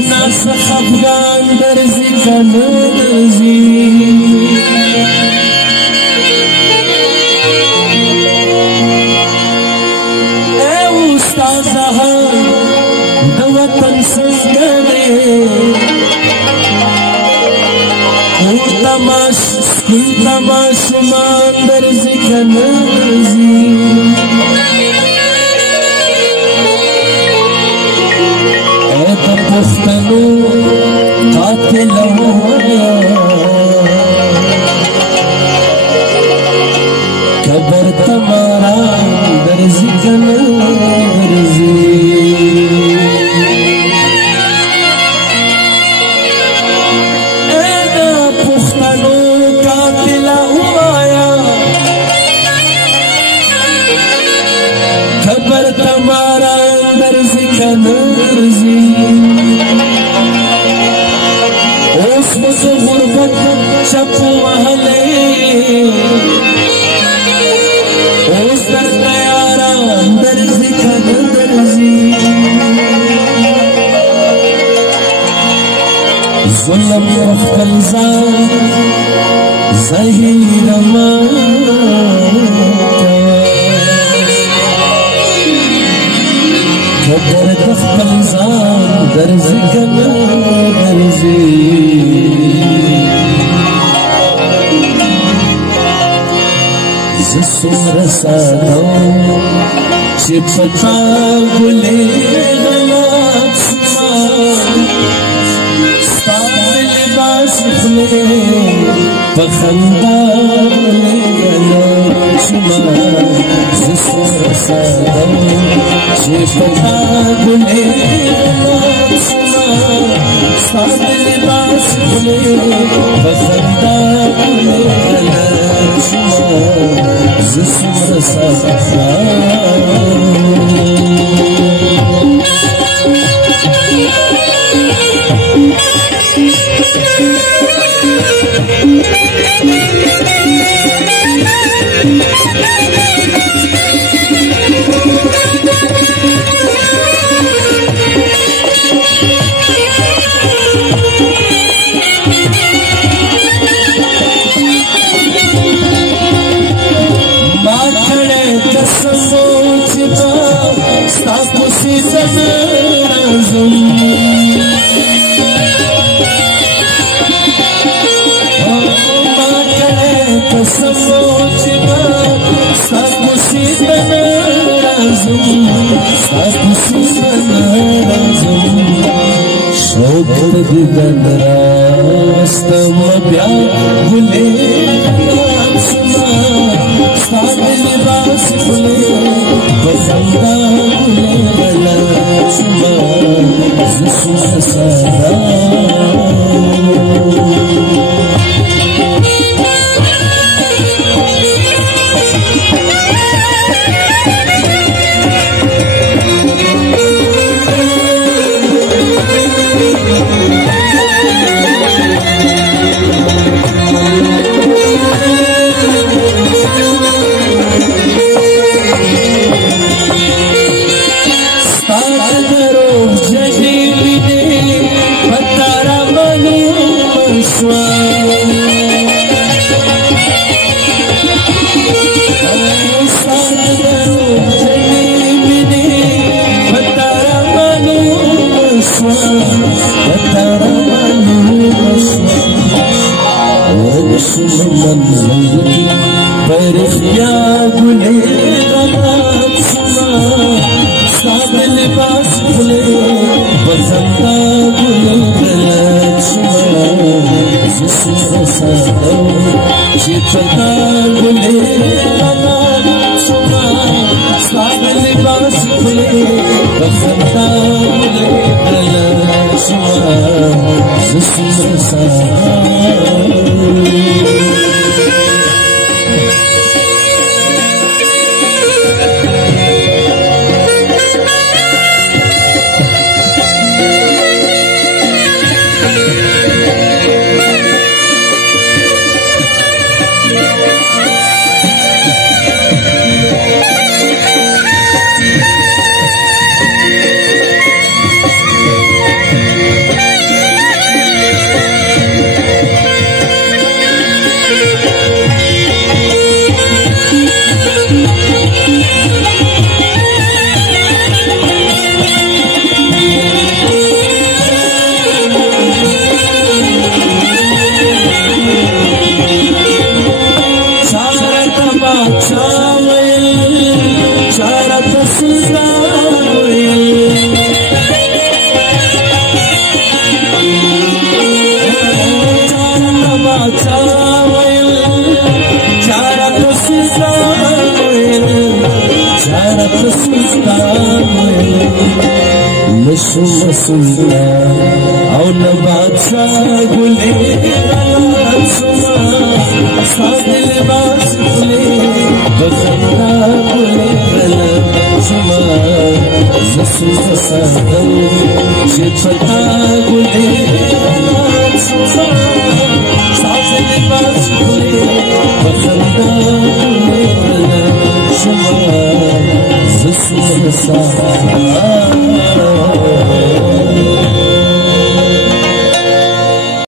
زناس خفغان درزی کن درزی اے استاد د وطن سنگنے او تماش مان درزی کن درزی پختنو قاتل ہوا قبر تمہارا درزی کن درزی پختنو قاتل ہوا قبر تمہارا درزی کن درزی اس غربت چپ محلے اس در تیارا درزی کن درزی ظلم رفت زہیر قبر تخت درزی کن درزی زسور سادو چپتا گلے غلاب سما ستار لباس خلے پخندا گلے غلاب سما زسور سادو چپتا گلے غلاب سما ستار لباس خلے پخندا گلے غلاب سما زسور سادو شوق دیدن راستم بیا گلے سما ستاد لباس گلے بخندا گلے سما زسور سادا نشوم سلطان او نبادشاه ګلې سما ساد لباس ګلې بخنا ګلې سما زسو سادم چې پتا ګلې سما ساد لباس ګلې بخنا ګلې سما زسو سادم